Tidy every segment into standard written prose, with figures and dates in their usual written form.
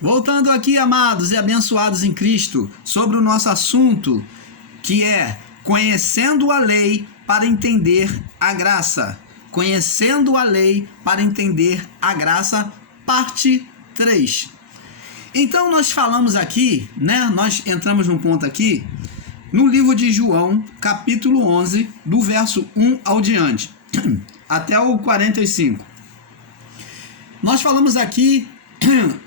Voltando aqui, amados e abençoados em Cristo, sobre o nosso assunto, que é conhecendo a lei para entender a graça. Conhecendo a lei para entender a graça, parte 3. Então nós falamos aqui, nós entramos num ponto aqui, no livro de João, capítulo 11, do verso 1 ao diante, até o 45. Nós falamos aqui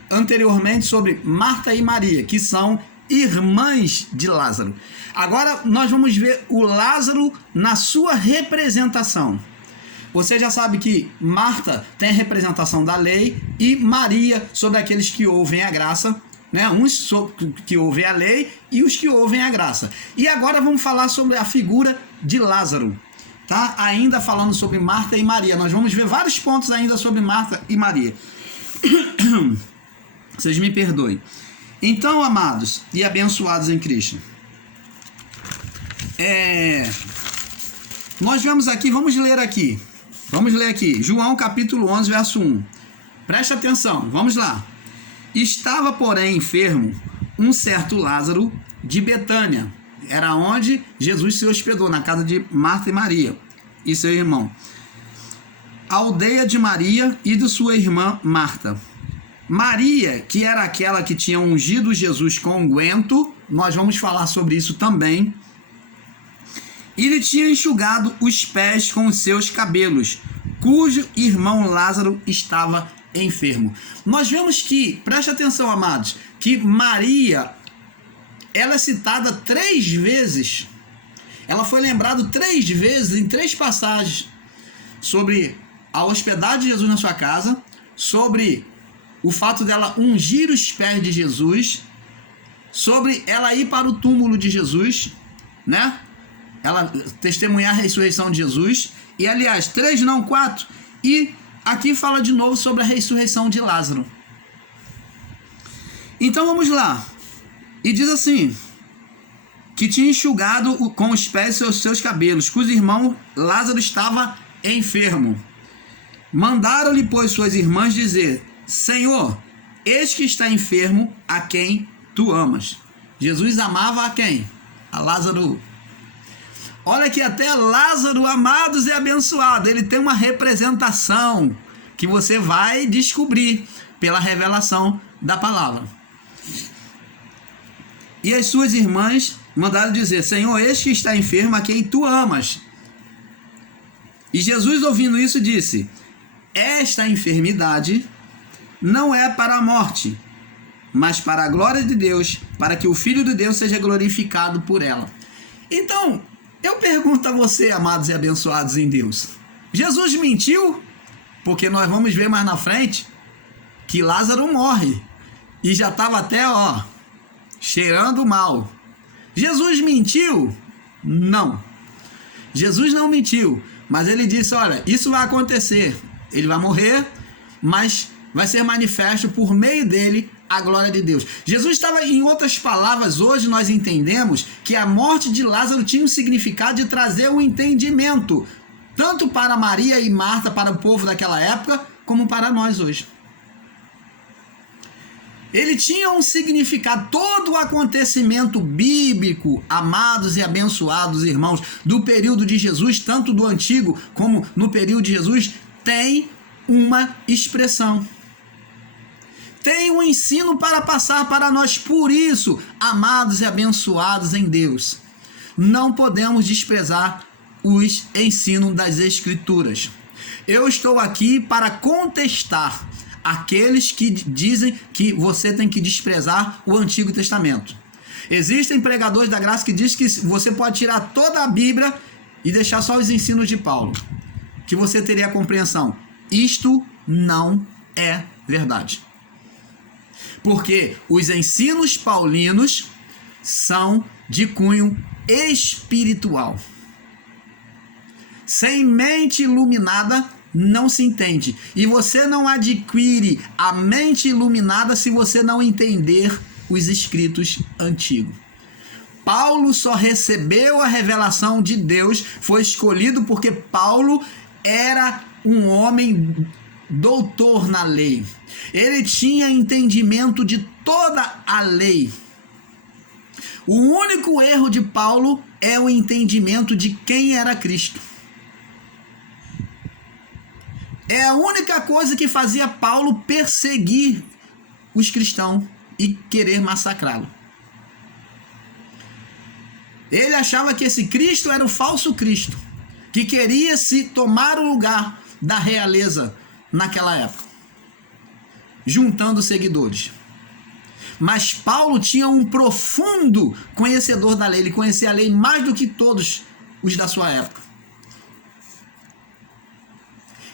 anteriormente sobre Marta e Maria, que são irmãs de Lázaro. Agora nós vamos ver o Lázaro na sua representação. Você já sabe que Marta tem a representação da lei e Maria sobre aqueles que ouvem a graça, uns que ouvem a lei e os que ouvem a graça. E agora vamos falar sobre a figura de Lázaro, tá? Ainda falando sobre Marta e Maria. Nós vamos ver vários pontos ainda sobre Marta e Maria. Vocês me perdoem. Então, amados e abençoados em Cristo, nós vemos aqui, vamos ler aqui, João capítulo 11, verso 1. Preste atenção, vamos lá. Estava, porém, enfermo um certo Lázaro de Betânia. Era onde Jesus se hospedou, na casa de Marta e Maria e seu irmão. A aldeia de Maria e de sua irmã Marta. Maria, que era aquela que tinha ungido Jesus com unguento, nós vamos falar sobre isso também. E lhe tinha enxugado os pés com os seus cabelos, cujo irmão Lázaro estava enfermo. Nós vemos que, preste atenção, amados, que Maria, ela é citada 3 vezes. Ela foi lembrada 3 vezes em 3 passagens sobre a hospedagem de Jesus na sua casa, sobre o fato dela ungir os pés de Jesus, sobre ela ir para o túmulo de Jesus, ela testemunhar a ressurreição de Jesus, e aliás, 3 não 4, e aqui fala de novo sobre a ressurreição de Lázaro. Então vamos lá, e diz assim, que tinha enxugado com os pés os seus cabelos, cujo irmão Lázaro estava enfermo. Mandaram-lhe, pois, suas irmãs dizer: Senhor, eis que está enfermo a quem tu amas. Jesus amava a quem? A Lázaro. Olha que até Lázaro, amados e abençoados, ele tem uma representação que você vai descobrir pela revelação da palavra. E as suas irmãs mandaram dizer: Senhor, eis que está enfermo a quem tu amas. E Jesus, ouvindo isso, disse: Esta enfermidade não é para a morte, mas para a glória de Deus, para que o Filho de Deus seja glorificado por ela. Então, eu pergunto a você, amados e abençoados em Deus, Jesus mentiu? Porque nós vamos ver mais na frente que Lázaro morre e já estava até, cheirando mal. Jesus mentiu? Não. Jesus não mentiu, mas ele disse: olha, isso vai acontecer, ele vai morrer, mas vai ser manifesto por meio dele a glória de Deus. Jesus estava, em outras palavras, hoje nós entendemos que a morte de Lázaro tinha um significado de trazer um entendimento, tanto para Maria e Marta, para o povo daquela época, como para nós hoje. Ele tinha um significado, todo o acontecimento bíblico, amados e abençoados irmãos, do período de Jesus, tanto do Antigo como no período de Jesus, tem uma expressão. Tem um ensino para passar para nós. Por isso, amados e abençoados em Deus, não podemos desprezar os ensinos das Escrituras. Eu estou aqui para contestar aqueles que dizem que você tem que desprezar o Antigo Testamento. Existem pregadores da graça que dizem que você pode tirar toda a Bíblia e deixar só os ensinos de Paulo, que você teria a compreensão. Isto não é verdade. Porque os ensinos paulinos são de cunho espiritual. Sem mente iluminada não se entende. E você não adquire a mente iluminada se você não entender os escritos antigos. Paulo só recebeu a revelação de Deus, foi escolhido porque Paulo era um homem doutor na lei. Ele tinha entendimento de toda a lei. O único erro de Paulo é o entendimento de quem era Cristo. É a única coisa que fazia Paulo perseguir os cristãos e querer massacrá-lo. Ele achava que esse Cristo era o falso Cristo, que queria se tomar o lugar da realeza naquela época, juntando seguidores. Mas Paulo tinha um profundo conhecedor da lei, ele conhecia a lei mais do que todos os da sua época.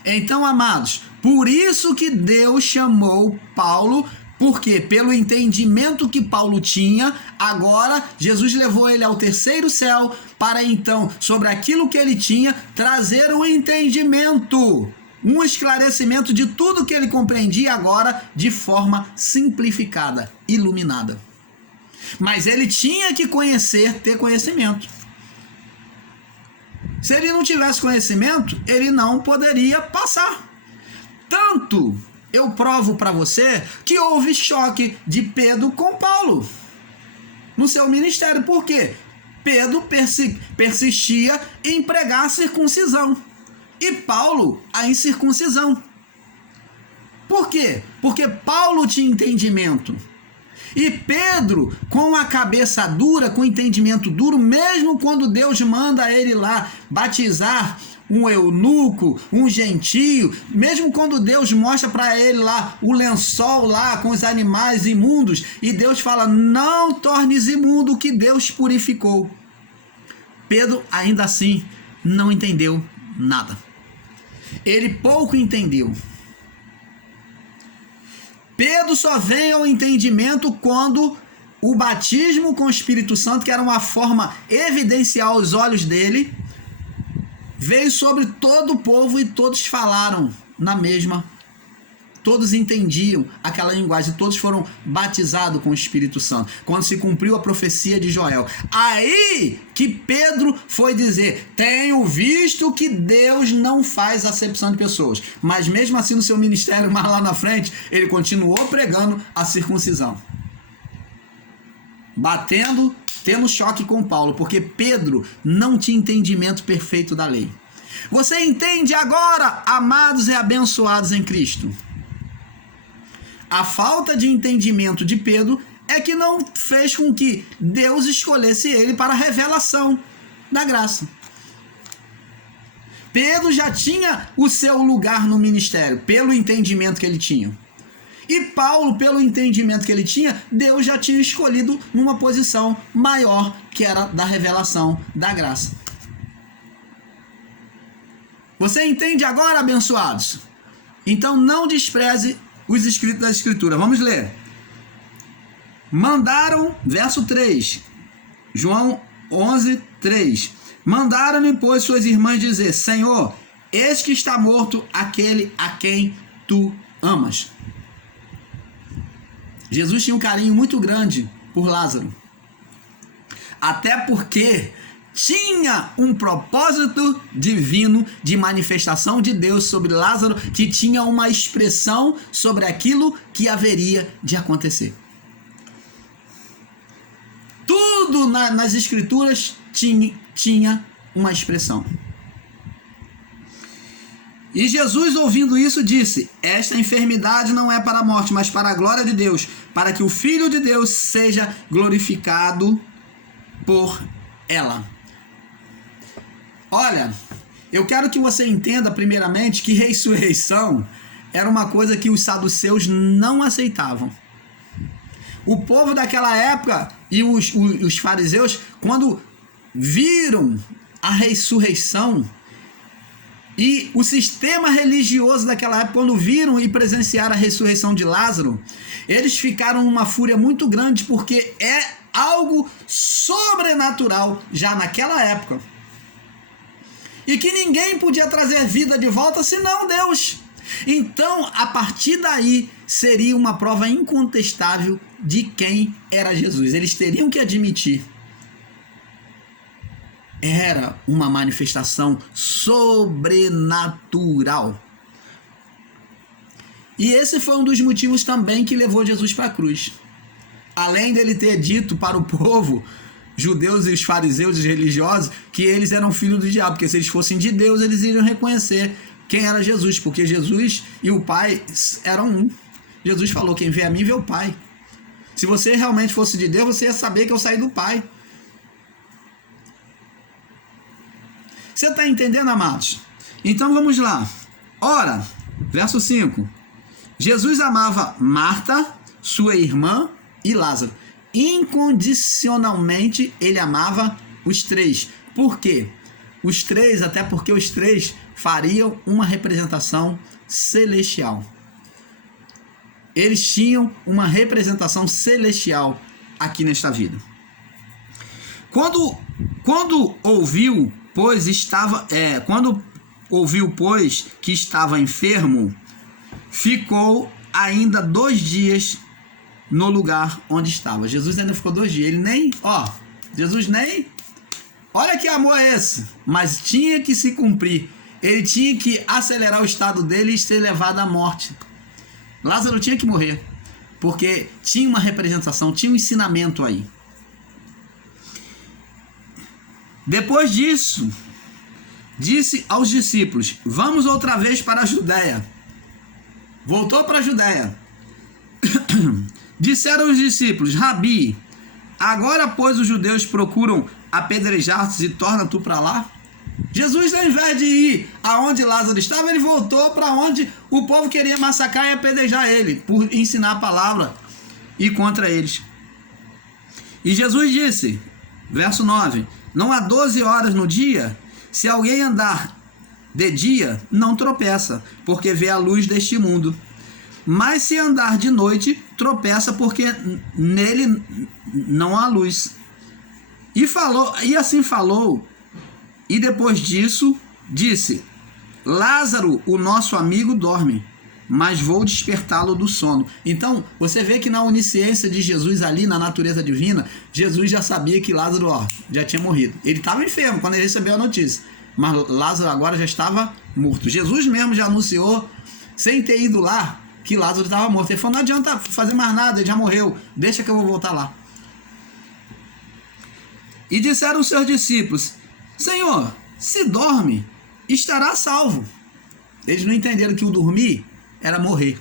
Então, amados, por isso que Deus chamou Paulo, porque pelo entendimento que Paulo tinha, agora Jesus levou ele ao terceiro céu para então, sobre aquilo que ele tinha, trazer um entendimento, um esclarecimento de tudo que ele compreendia agora de forma simplificada, iluminada. Mas ele tinha que ter conhecimento. Se ele não tivesse conhecimento, ele não poderia passar. Tanto eu provo para você que houve choque de Pedro com Paulo no seu ministério. Por quê? Pedro persistia em pregar a circuncisão e Paulo a incircuncisão. Por quê? Porque Paulo tinha entendimento. E Pedro, com a cabeça dura, com o entendimento duro, mesmo quando Deus manda ele lá batizar um eunuco, um gentio, mesmo quando Deus mostra para ele lá o lençol lá com os animais imundos, e Deus fala, não tornes imundo o que Deus purificou. Pedro ainda assim não entendeu nada. Ele pouco entendeu. Pedro só veio ao entendimento quando o batismo com o Espírito Santo, que era uma forma evidencial aos olhos dele, veio sobre todo o povo e todos falaram na mesma. Todos entendiam aquela linguagem, todos foram batizados com o Espírito Santo, quando se cumpriu a profecia de Joel. Aí que Pedro foi dizer, tenho visto que Deus não faz acepção de pessoas. Mas mesmo assim no seu ministério, mais lá na frente, ele continuou pregando a circuncisão. Tendo choque com Paulo, porque Pedro não tinha entendimento perfeito da lei. Você entende agora, amados e abençoados em Cristo? A falta de entendimento de Pedro é que não fez com que Deus escolhesse ele para a revelação da graça. Pedro já tinha o seu lugar no ministério, pelo entendimento que ele tinha. E Paulo, pelo entendimento que ele tinha, Deus já tinha escolhido numa posição maior, que era da revelação da graça. Você entende agora, abençoados? Então não despreze os escritos da Escritura. Vamos ler. Mandaram, verso 3, João 11, 3. Mandaram-lhe, pois, suas irmãs dizer, Senhor, eis que está morto aquele a quem tu amas. Jesus tinha um carinho muito grande por Lázaro. Até porque tinha um propósito divino de manifestação de Deus sobre Lázaro, que tinha uma expressão sobre aquilo que haveria de acontecer. Tudo nas Escrituras tinha uma expressão. E Jesus, ouvindo isso, disse, esta enfermidade não é para a morte, mas para a glória de Deus, para que o Filho de Deus seja glorificado por ela. Olha, eu quero que você entenda primeiramente que ressurreição era uma coisa que os saduceus não aceitavam. O povo daquela época e os fariseus, quando viram a ressurreição, e o sistema religioso daquela época, quando viram e presenciaram a ressurreição de Lázaro, eles ficaram numa fúria muito grande, porque é algo sobrenatural já naquela época. E que ninguém podia trazer vida de volta senão Deus. Então, a partir daí, seria uma prova incontestável de quem era Jesus. Eles teriam que admitir. Era uma manifestação sobrenatural. E esse foi um dos motivos também que levou Jesus para a cruz. Além dele ter dito para o povo, judeus e os fariseus e os religiosos, que eles eram filhos do diabo, porque se eles fossem de Deus, eles iriam reconhecer quem era Jesus, porque Jesus e o Pai eram um. Jesus falou, quem vê a mim vê o Pai. Se você realmente fosse de Deus, você ia saber que eu saí do Pai. Você está entendendo, amados? Então vamos lá. Ora, verso 5. Jesus amava Marta, sua irmã e Lázaro. Incondicionalmente ele amava os três. Por quê? Os três, até porque os três fariam uma representação celestial. Eles tinham uma representação celestial aqui nesta vida. Quando ouviu, pois, que estava enfermo, ficou ainda 2 dias no lugar onde estava. Jesus ainda ficou 2 dias. Ele nem, Jesus nem, olha que amor é esse, mas tinha que se cumprir. Ele tinha que acelerar o estado dele e ser levado à morte. Lázaro tinha que morrer, porque tinha uma representação, tinha um ensinamento aí. Depois disso, disse aos discípulos, vamos outra vez para a Judéia. Voltou para a Judéia. Disseram os discípulos, Rabi, agora pois os judeus procuram apedrejar-te e torna tu para lá? Jesus, ao invés de ir aonde Lázaro estava, ele voltou para onde o povo queria massacrar e apedrejar ele, por ensinar a palavra e contra eles. E Jesus disse, verso 9, não há 12 horas no dia? Se alguém andar de dia, não tropeça, porque vê a luz deste mundo. Mas se andar de noite, tropeça, porque nele não há luz. E assim falou. E depois disso, disse, Lázaro, o nosso amigo, dorme, mas vou despertá-lo do sono. Então, você vê que na onisciência de Jesus ali, na natureza divina, Jesus já sabia que Lázaro, já tinha morrido. Ele estava enfermo quando ele recebeu a notícia, mas Lázaro agora já estava morto. Jesus mesmo já anunciou, sem ter ido lá, que Lázaro estava morto. Ele falou, não adianta fazer mais nada, ele já morreu, deixa que eu vou voltar lá. E disseram os seus discípulos, Senhor, se dorme, estará salvo. Eles não entenderam que o dormir era morrer.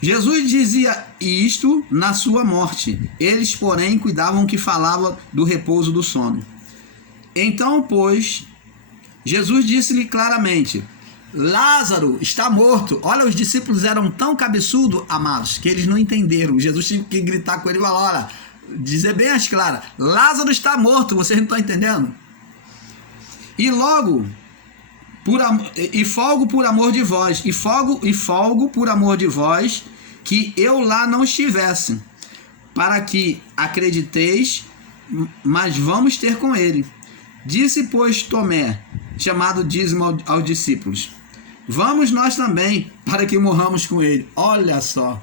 Jesus dizia isto na sua morte. Eles, porém, cuidavam que falava do repouso do sono. Então, pois, Jesus disse-lhe claramente, Lázaro está morto. Olha, os discípulos eram tão cabeçudos, amados, que eles não entenderam. Jesus tinha que gritar com ele e falar, olha, dizer bem as claras, Lázaro está morto, vocês não estão entendendo? E logo, folgo por amor de vós, folgo por amor de vós, que eu lá não estivesse, para que acrediteis, mas vamos ter com ele. Disse, pois, Tomé, chamado Dízimo aos discípulos, vamos nós também, para que morramos com ele. Olha só,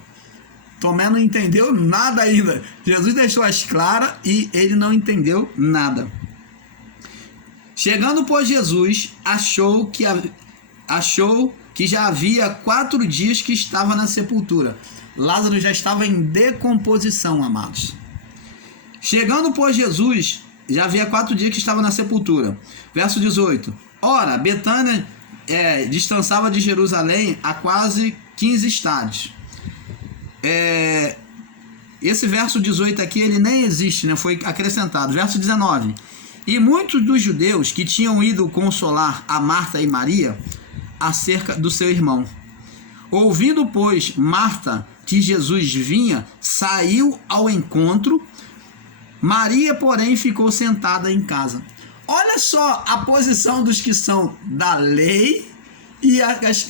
Tomé não entendeu nada ainda. Jesus deixou as claras e ele não entendeu nada. Chegando, pois, Jesus achou que já havia 4 dias que estava na sepultura. Lázaro já estava em decomposição, amados. Chegando, pois, Jesus, já havia 4 dias que estava na sepultura. Verso 18. Ora, Betânia distanciava de Jerusalém a quase 15 estádios. Esse verso 18 aqui, ele nem existe, né? Foi acrescentado. Verso 19. E muitos dos judeus que tinham ido consolar a Marta e Maria acerca do seu irmão, ouvindo, pois, Marta que Jesus vinha, saiu ao encontro. Maria, porém, ficou sentada em casa. Olha só a posição dos que são da lei e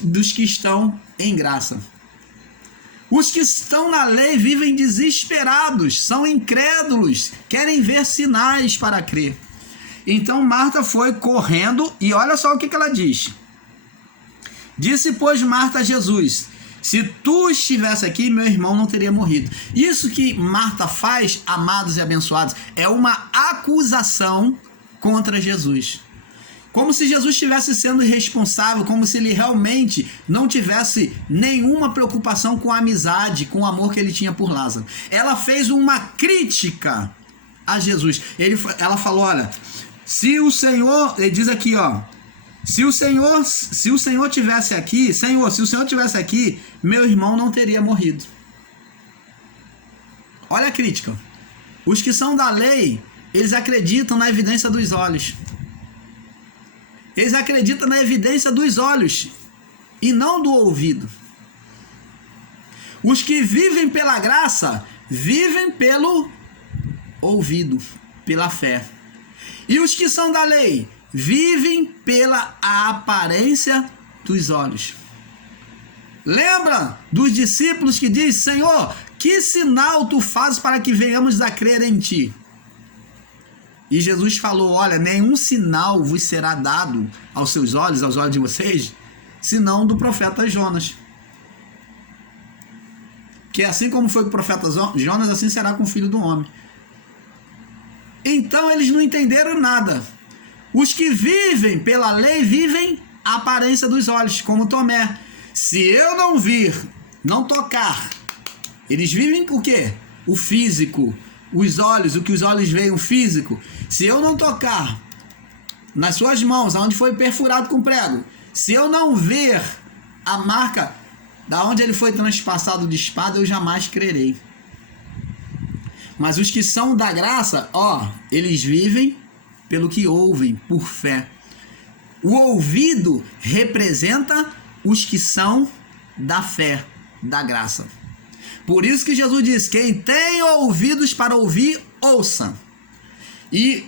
dos que estão em graça. Os que estão na lei vivem desesperados, são incrédulos, querem ver sinais para crer. Então Marta foi correndo e olha só o que ela diz. Disse, pois, Marta a Jesus, se tu estivesse aqui, meu irmão não teria morrido. Isso que Marta faz, amados e abençoados, é uma acusação contra Jesus. Como se Jesus estivesse sendo irresponsável, como se ele realmente não tivesse nenhuma preocupação com a amizade, com o amor que ele tinha por Lázaro. Ela fez uma crítica a Jesus. Ela falou, olha, se o Senhor, ele diz aqui, ó, se o Senhor tivesse aqui, Senhor, se o Senhor tivesse aqui, meu irmão não teria morrido. Olha a crítica. Os que são da lei, eles acreditam na evidência dos olhos. Eles acreditam na evidência dos olhos e não do ouvido. Os que vivem pela graça, vivem pelo ouvido, pela fé. E os que são da lei, vivem pela aparência dos olhos. Lembra dos discípulos que diz, Senhor, que sinal tu fazes para que venhamos a crer em ti? E Jesus falou, olha, nenhum sinal vos será dado aos seus olhos, aos olhos de vocês, senão do profeta Jonas. Que assim como foi com o profeta Jonas, assim será com o Filho do Homem. Então eles não entenderam nada. Os que vivem pela lei, vivem a aparência dos olhos, como Tomé. Se eu não vir, não tocar, eles vivem o quê? O físico, os olhos, o que os olhos veem, o físico. Se eu não tocar nas suas mãos, onde foi perfurado com prego, se eu não ver a marca da onde ele foi transpassado de espada, eu jamais crerei. Mas os que são da graça, ó, eles vivem pelo que ouvem, por fé. O ouvido representa os que são da fé, da graça. Por isso que Jesus diz, quem tem ouvidos para ouvir, ouça. E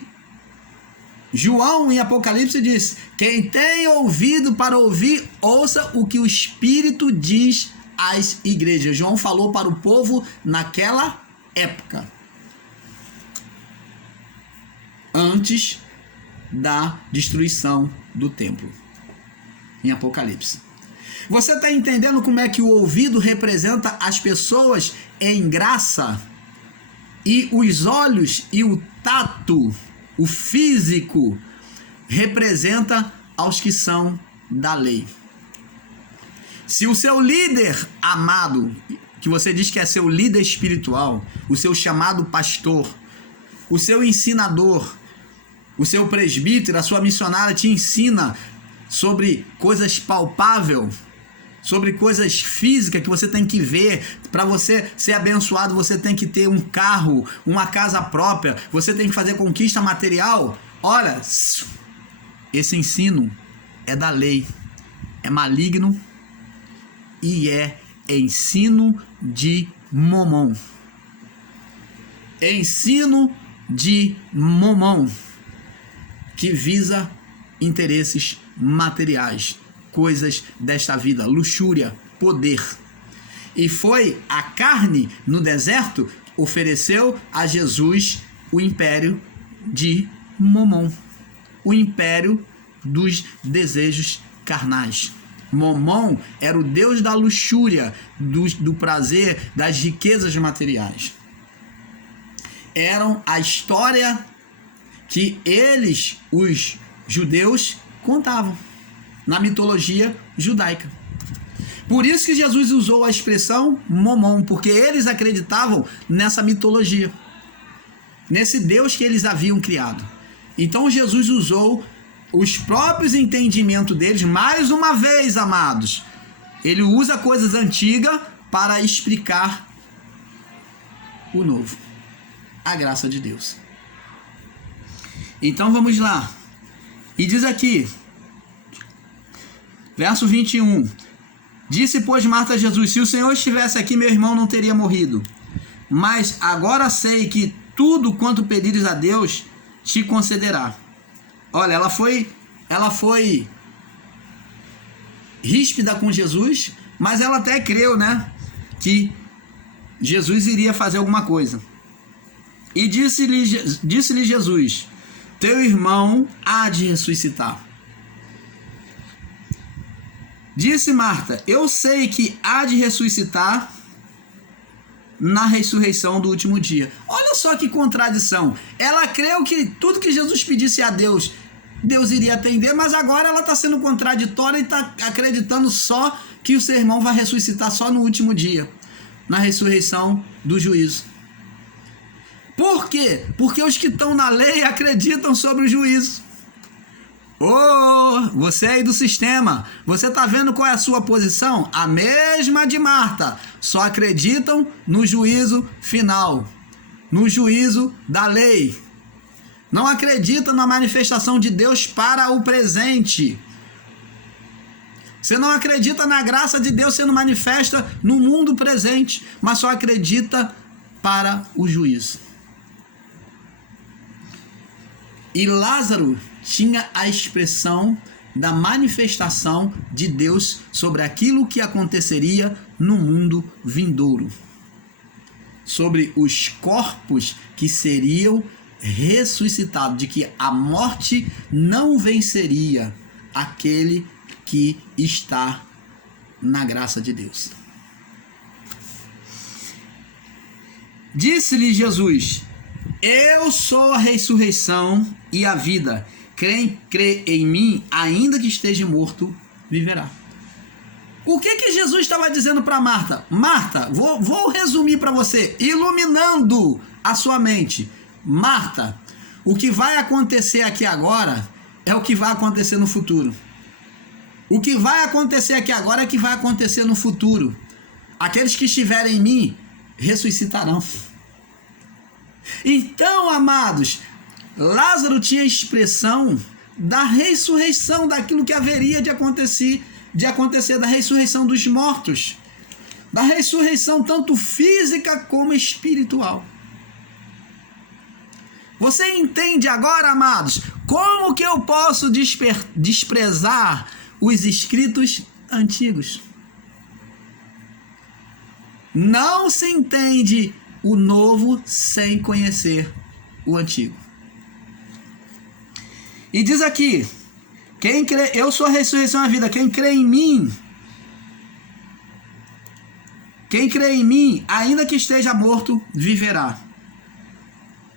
João em Apocalipse diz, quem tem ouvido para ouvir, ouça o que o Espírito diz às igrejas. João falou para o povo naquela época, antes da destruição do templo, em Apocalipse. Você está entendendo como é que o ouvido representa as pessoas em graça? E os olhos e o tato, o físico, representa aos que são da lei. Se o seu líder amado, que você diz que é seu líder espiritual, o seu chamado pastor, o seu ensinador, o seu presbítero, a sua missionária te ensina sobre coisas palpáveis, sobre coisas físicas que você tem que ver. Para você ser abençoado, você tem que ter um carro, uma casa própria, você tem que fazer conquista material. Olha, esse ensino é da lei, é maligno e é ensino de Momon. Ensino de Momon, que visa interesses materiais, coisas desta vida, luxúria, poder. E foi a carne no deserto ofereceu a Jesus o império de Momon, o império dos desejos carnais. Momon era o deus da luxúria, do prazer, das riquezas materiais. Eram a história que eles, os judeus, contavam na mitologia judaica. Por isso que Jesus usou a expressão Momon, porque eles acreditavam nessa mitologia, nesse Deus que eles haviam criado. Então Jesus usou os próprios entendimentos deles, mais uma vez, amados. Ele usa coisas antigas para explicar o novo, a graça de Deus. Então vamos lá. E diz aqui, verso 21. Disse, pois, Marta a Jesus, se o Senhor estivesse aqui, meu irmão não teria morrido. Mas agora sei que tudo quanto pedires a Deus, te concederá. Olha, ela foi ríspida com Jesus, mas ela até creu, né, que Jesus iria fazer alguma coisa. E disse-lhe Jesus, teu irmão há de ressuscitar. Disse Marta, eu sei que há de ressuscitar na ressurreição do último dia. Olha só que contradição. Ela creu que tudo que Jesus pedisse a Deus, Deus iria atender, mas agora ela está sendo contraditória e está acreditando só que o seu irmão vai ressuscitar só no último dia, na ressurreição do juízo. Por quê? Porque os que estão na lei acreditam sobre o juízo. Você aí do sistema, você está vendo qual é a sua posição? A mesma de Marta, só acreditam no juízo final, no juízo da lei. Não acreditam na manifestação de Deus para o presente. Você não acredita na graça de Deus sendo manifesta no mundo presente, mas só acredita para o juízo. E Lázaro tinha a expressão da manifestação de Deus sobre aquilo que aconteceria no mundo vindouro, sobre os corpos que seriam ressuscitados, de que a morte não venceria aquele que está na graça de Deus. Disse-lhe Jesus: eu sou a ressurreição e a vida. Quem crê em mim, ainda que esteja morto, viverá. O que Jesus estava dizendo para Marta? Marta, vou resumir para você, iluminando a sua mente. Marta, o que vai acontecer aqui agora é o que vai acontecer no futuro. O que vai acontecer aqui agora é o que vai acontecer no futuro. Aqueles que estiverem em mim ressuscitarão. Então, amados, Lázaro tinha a expressão da ressurreição, daquilo que haveria de acontecer, da ressurreição dos mortos, da ressurreição tanto física como espiritual. Você entende agora, amados, como que eu posso desprezar os escritos antigos? Não se entende o novo sem conhecer o antigo. E diz aqui: quem crê, eu sou a ressurreição e a vida, quem crê em mim, ainda que esteja morto, viverá.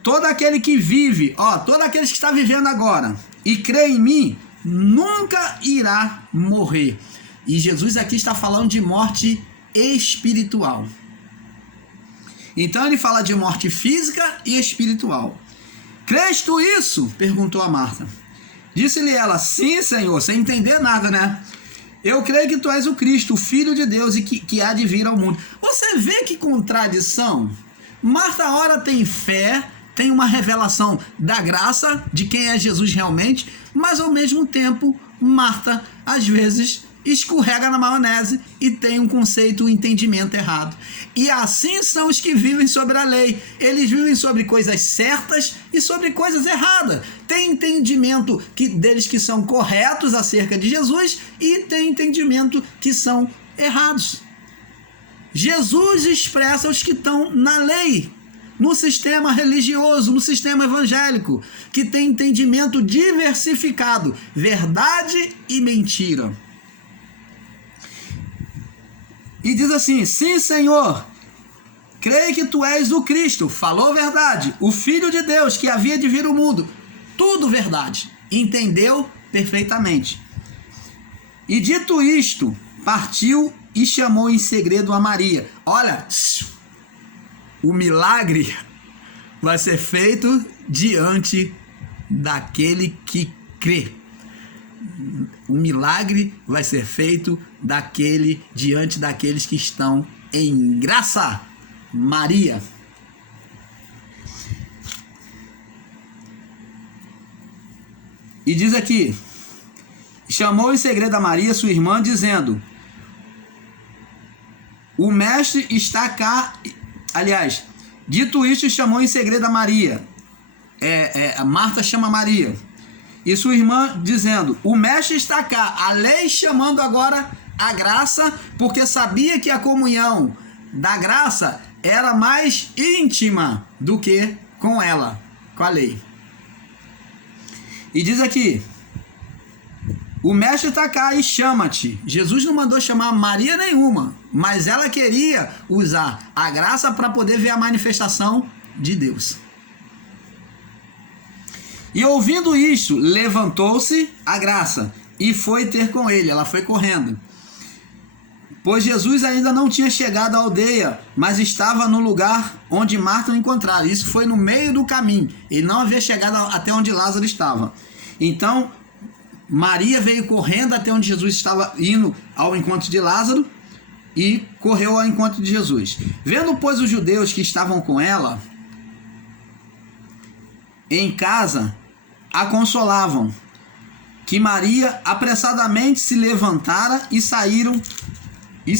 Todo aquele que vive, todo aquele que está vivendo agora e crê em mim, nunca irá morrer. E Jesus aqui está falando de morte espiritual. Então ele fala de morte física e espiritual. Crês tu isso? Perguntou a Marta. Disse-lhe ela: sim, Senhor, sem entender nada, né? Eu creio que tu és o Cristo, o Filho de Deus, e que há de vir ao mundo. Você vê que contradição? Marta, ora, tem fé, tem uma revelação da graça de quem é Jesus realmente, mas ao mesmo tempo, Marta, às vezes, escorrega na maionese e tem um conceito, um entendimento errado. E assim são os que vivem sobre a lei. Eles vivem sobre coisas certas e sobre coisas erradas. Tem entendimento deles que são corretos acerca de Jesus e tem entendimento que são errados. Jesus expressa os que estão na lei, no sistema religioso, no sistema evangélico, que tem entendimento diversificado, verdade e mentira. E diz assim: sim, Senhor, creio que tu és o Cristo, falou verdade, o Filho de Deus que havia de vir ao mundo. Tudo verdade, entendeu perfeitamente. E dito isto, partiu e chamou em segredo a Maria. Olha, o milagre vai ser feito diante daquele que crê. O milagre vai ser feito diante daqueles que estão em graça. Maria. E diz aqui: chamou em segredo a Maria, sua irmã, dizendo: o mestre está cá. Aliás, dito isto, chamou em segredo a Maria. Marta chama Maria. E sua irmã dizendo: o mestre está cá. A lei chamando agora a graça, porque sabia que a comunhão da graça era mais íntima do que com ela, com a lei. E diz aqui: o mestre está cá e chama-te. Jesus não mandou chamar Maria nenhuma, mas ela queria usar a graça para poder ver a manifestação de Deus. E ouvindo isso, levantou-se a graça e foi ter com ele. Ela foi correndo. Pois Jesus ainda não tinha chegado à aldeia, mas estava no lugar onde Marta o encontrara. Isso foi no meio do caminho. Ele não havia chegado até onde Lázaro estava. Então, Maria veio correndo até onde Jesus estava, indo ao encontro de Lázaro, e correu ao encontro de Jesus. Vendo, pois, os judeus que estavam com ela em casa, a consolavam, que Maria apressadamente se levantara e saíram. E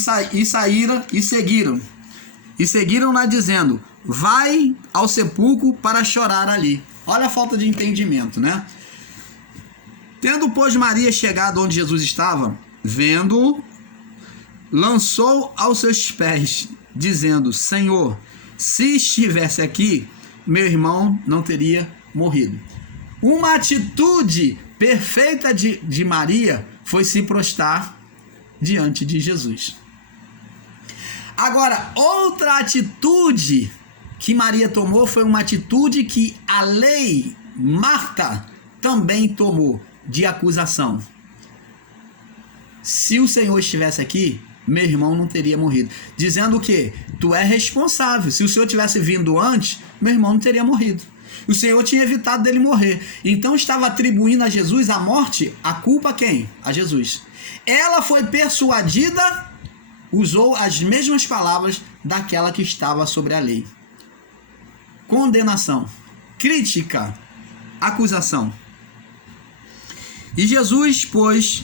seguiram-na dizendo: vai ao sepulcro para chorar ali. Olha a falta de entendimento, né? Tendo, pois, Maria chegado onde Jesus estava, vendo-o, lançou aos seus pés, dizendo: Senhor, se estivesse aqui, meu irmão não teria morrido. Uma atitude perfeita de Maria foi se prostrar diante de Jesus. Agora, outra atitude que Maria tomou foi uma atitude que a lei, Marta, também tomou, de acusação. Se o Senhor estivesse aqui, meu irmão não teria morrido. Dizendo o quê? Tu é responsável. Se o Senhor tivesse vindo antes, meu irmão não teria morrido. O Senhor tinha evitado dele morrer. Então estava atribuindo a Jesus a morte, a culpa a quem? A Jesus. Ela foi persuadida, usou as mesmas palavras daquela que estava sobre a lei. Condenação, crítica, acusação. E Jesus, pois,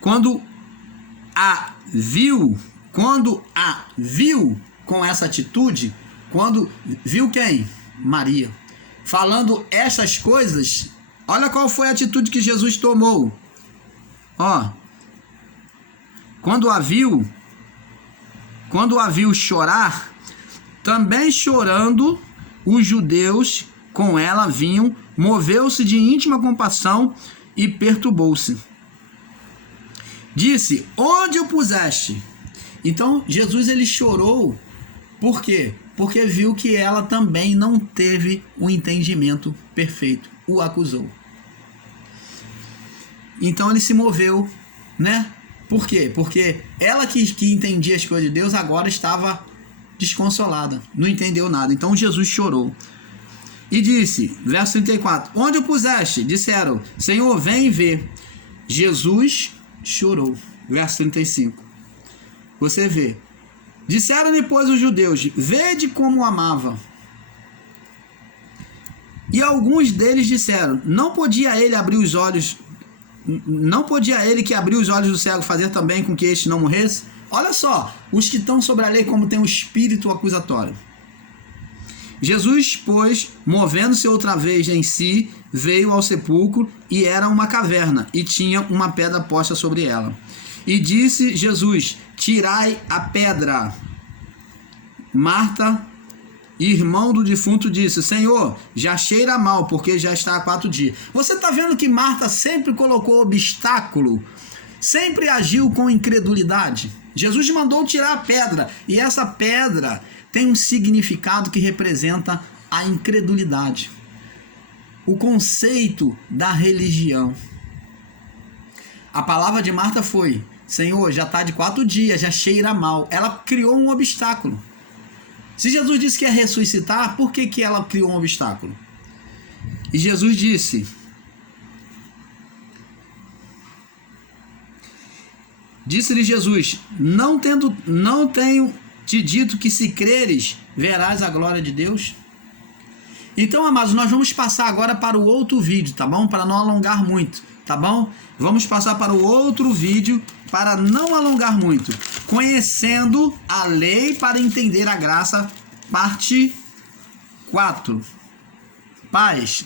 quando a viu com essa atitude, quando viu quem? Maria. Falando essas coisas, olha qual foi a atitude que Jesus tomou. Ó, quando a viu chorar, também chorando, os judeus com ela vinham, moveu-se de íntima compaixão e perturbou-se. Disse: onde o puseste? Então Jesus ele chorou. Por quê? Porque viu que ela também não teve um entendimento perfeito. O acusou. Então ele se moveu, né? Por quê? Porque ela que entendia as coisas de Deus agora estava desconsolada, não entendeu nada. Então Jesus chorou. E disse, verso 34, onde o puseste? Disseram, Senhor, vem ver. Jesus chorou. Verso 35. Você vê. Disseram depois os judeus, vede como o amava. E alguns deles disseram, não podia ele que abriu os olhos do cego fazer também com que este não morresse? Olha só, os que estão sobre a lei como tem um espírito acusatório. Jesus, pois, movendo-se outra vez em si, veio ao sepulcro, e era uma caverna, e tinha uma pedra posta sobre ela. E disse Jesus, tirai a pedra. Marta, irmão do defunto, disse, Senhor, já cheira mal, porque já está há 4 dias. Você está vendo que Marta sempre colocou obstáculo, sempre agiu com incredulidade? Jesus mandou tirar a pedra, e essa pedra tem um significado que representa a incredulidade, o conceito da religião. A palavra de Marta foi, Senhor, já está de 4 dias, já cheira mal. Ela criou um obstáculo. Se Jesus disse que ia ressuscitar, por que ela criou um obstáculo? E Jesus disse, disse-lhe Jesus, não tenho te dito que se creres, verás a glória de Deus? Então, amados, nós vamos passar agora para o outro vídeo, tá bom? Para não alongar muito, tá bom? Vamos passar para o outro vídeo para não alongar muito. Conhecendo a lei para entender a graça, parte 4. Paz.